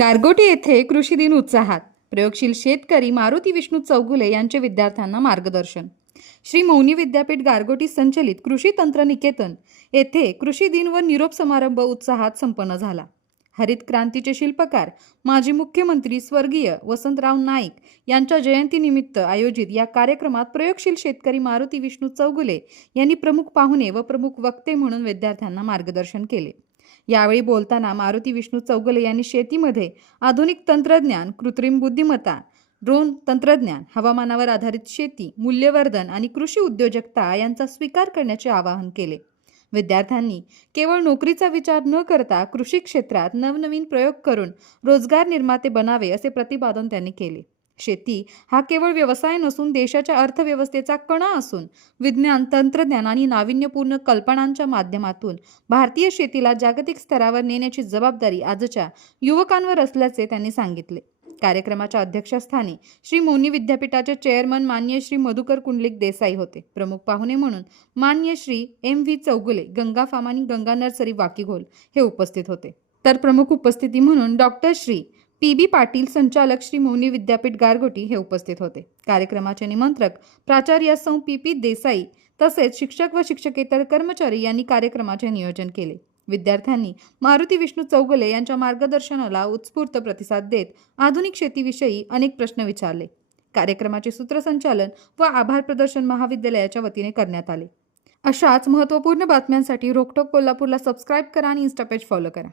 गारगोटी येथे कृषी दिन उत्साहात. प्रयोगशील शेतकरी मारुती विष्णू चौगुले यांचे विद्यार्थ्यांना मार्गदर्शन. श्री मौनी विद्यापीठ गारगोटी संचलित कृषी तंत्र निकेतन येथे कृषी दिन व निरोप समारंभ उत्साहात संपन्न झाला. हरित क्रांतीचे शिल्पकार माजी मुख्यमंत्री स्वर्गीय वसंतराव नाईक यांच्या जयंतीनिमित्त आयोजित या कार्यक्रमात प्रयोगशील शेतकरी मारुती विष्णू चौगुले यांनी प्रमुख पाहुणे व प्रमुख वक्ते म्हणून विद्यार्थ्यांना मार्गदर्शन केले. यावेळी बोलताना मारुती विष्णू चौगुले यांनी शेतीमध्ये आधुनिक तंत्रज्ञान, कृत्रिम बुद्धिमत्ता, ड्रोन तंत्रज्ञान, हवामानावर आधारित शेती, मूल्यवर्धन आणि कृषी उद्योजकता यांचा स्वीकार करण्याचे आवाहन केले. विद्यार्थ्यांनी केवळ नोकरीचा विचार न करता कृषी क्षेत्रात नवनवीन प्रयोग करून रोजगार निर्माते बनावे असे प्रतिपादन त्यांनी केले. शेती हा केवळ व्यवसाय नसून देशाच्या अर्थव्यवस्थेचा कणा असून विज्ञान, तंत्रज्ञान आणि नाविन्यपूर्ण कल्पनांच्या माध्यमातून भारतीय शेतीला जागतिक स्तरावर नेण्याची जबाबदारी आजच्या युवकांवर असल्याचे त्यांनी सांगितले. कार्यक्रमाच्या अध्यक्षस्थानी श्री मौनी विद्यापीठाचे चेअरमन मान्य श्री मधुकर कुंडलिक देसाई होते. प्रमुख पाहुणे म्हणून मान्य श्री M.V. चौगुले, गंगा फार्म आणि गंगा नर्सरी वाकीघोल हे उपस्थित होते. तर प्रमुख उपस्थिती म्हणून डॉक्टर श्री P.B. पाटील, संचालक श्री मौनी विद्यापीठ गारगोटी हे उपस्थित होते. कार्यक्रमाचे निमंत्रक प्राचार्य सौ P.P. देसाई तसेच शिक्षक व शिक्षकेतर कर्मचारी यांनी कार्यक्रमाचे नियोजन केले. विद्यार्थ्यांनी मारुती विष्णू चौगुले यांच्या मार्गदर्शनाला उत्स्फूर्त प्रतिसाद देत आधुनिक शेतीविषयी अनेक प्रश्न विचारले. कार्यक्रमाचे सूत्रसंचालन व आभार प्रदर्शन महाविद्यालयाच्या वतीने करण्यात आले. अशाच महत्त्वपूर्ण बातम्यांसाठी रोकटोक कोल्हापूरला सबस्क्राईब करा आणि इन्स्टा पेज फॉलो करा.